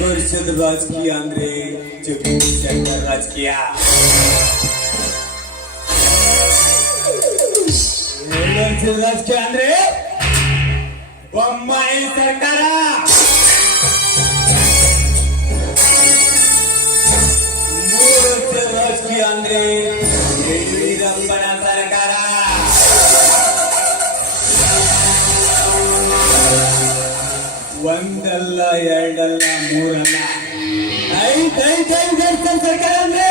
ಪರಿಷತ್ ರಾಜಕೀಯ ಅಂದ್ರೆ ಸೆಕ್ಟರ್ ರಾಜಕೀಯ. ರಾಜಕೀಯ ಅಂದ್ರೆ ಬೊಮ್ಮಾಯಿ ಸರ್ಕಾರ. ರಾಜಕೀಯ ಅಂದ್ರೆ ಯಡಿಯೂರಪ್ಪನ ಸರ್ಕಾರ. ಒಂದಲ್ಲ ಎರಡಲ್ಲ ಮೂರಲ್ಲ ಐದೈದು ಸರ್ಕಾರ ಅಂದ್ರೆ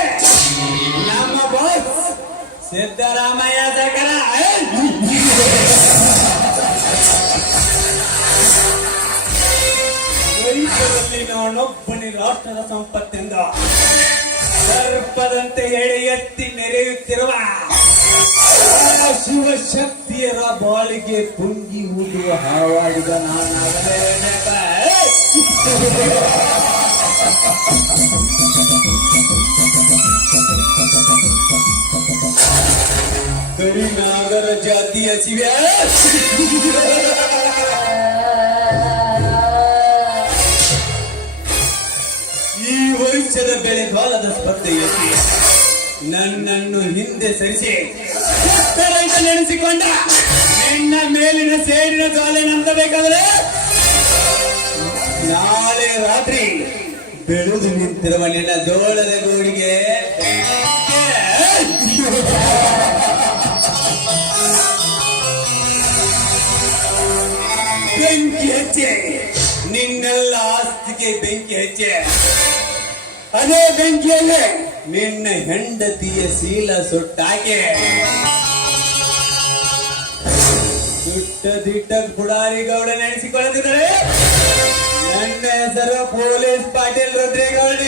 ನಮ್ಮ ಬಾಸ್ ಸಿದ್ದರಾಮಯ್ಯ ಸರ್ಕಾರ. ರೈತರಲ್ಲಿ ನಾನೊಬ್ಬನೇ ರಾಷ್ಟ್ರದ ಸಂಪತ್ತೆಂದ ಸರ್ಪದಂತೆ ಎಳೆ ಎತ್ತಿ ಮೆರೆಯುತ್ತಿರುವ ಶಿವಶಕ್ತಿಯರ ಬಾಳಿಗೆ ಪುಂಗಿ ಊದುವ ಹಾವಾಡಿದ ನಾನಾಗಲೇ ಕರಿನಾಗರ ಜಾತಿಯ ಶಿವ. ಈ ವರ್ಷದ ಬೆಳೆಗಾಲದ ಸ್ಪರ್ಧೆಯಲ್ಲಿ ನನ್ನನ್ನು ಹಿಂದೆ ಸರಿಸಿ ರೈತ ನೆನೆಸಿಕೊಂಡ ನಿನ್ನ ಮೇಲಿನ ಸೇಡಿನ ಕಾಲೆ ನಂಬಬೇಕಾದ್ರೆ ನಾಳೆ ರಾತ್ರಿ ಬೆಳೆದು ನಿಂತಿರುವ ನಿನ್ನ ಜೋಳದ ಗೂಡಿಗೆ ಬೆಂಕಿ ಹಚ್ಚೆ. ನಿನ್ನೆಲ್ಲ ಆಸ್ತಿಗೆ ಬೆಂಕಿ ಹಚ್ಚೆ. ಅದೇ ಬೆಂಕಿಯಲ್ಲೇ ನಿನ್ನ ಹೆಂಡತಿಯ ಶೀಲ ಸುಟ್ಟಾಕೆ ಸುಟ್ಟ ದಿಟ್ಟ ಪುಡಾರಿ ಗೌಡ ನೆನೆಸಿಕೊಳ್ಳುತ್ತಿದ್ದಾರೆ. ನನ್ನ ಹೆಸರು ಪೊಲೀಸ್ ಪಾಟೀಲ್ ರುದ್ರೇಗೌಡ.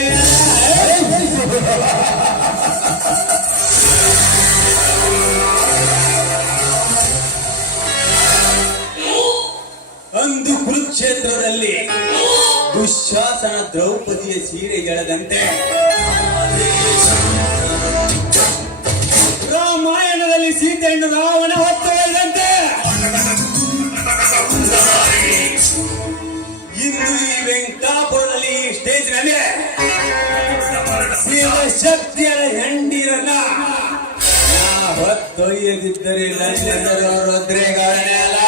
ಅಂದು ಕುರುಕ್ಷೇತ್ರದಲ್ಲಿ ದುಶ್ಯಾಸನ ದ್ರೌಪದಿಯ ಸೀರೆ ಎಳೆದಂತೆ ರಾಮಾಯಣದಲ್ಲಿ ಸೀತೆಯನ್ನು ರಾವಣ ಹೊತ್ತು ಒಯ್ದಂತೆ ಇಂದು ಈ ವೆಂಕಟಾಪುರದಲ್ಲಿ ಸ್ಟೇಜ್ನಲ್ಲಿ ಶಿವಶಕ್ತಿಯರ ಹೆಂಡಿರನ್ನ ಹೊತ್ತೊಯ್ಯದಿದ್ದರೆ ನನ್ನ ರುದ್ರೇಗೌಡನೇ ಅಲ್ಲ.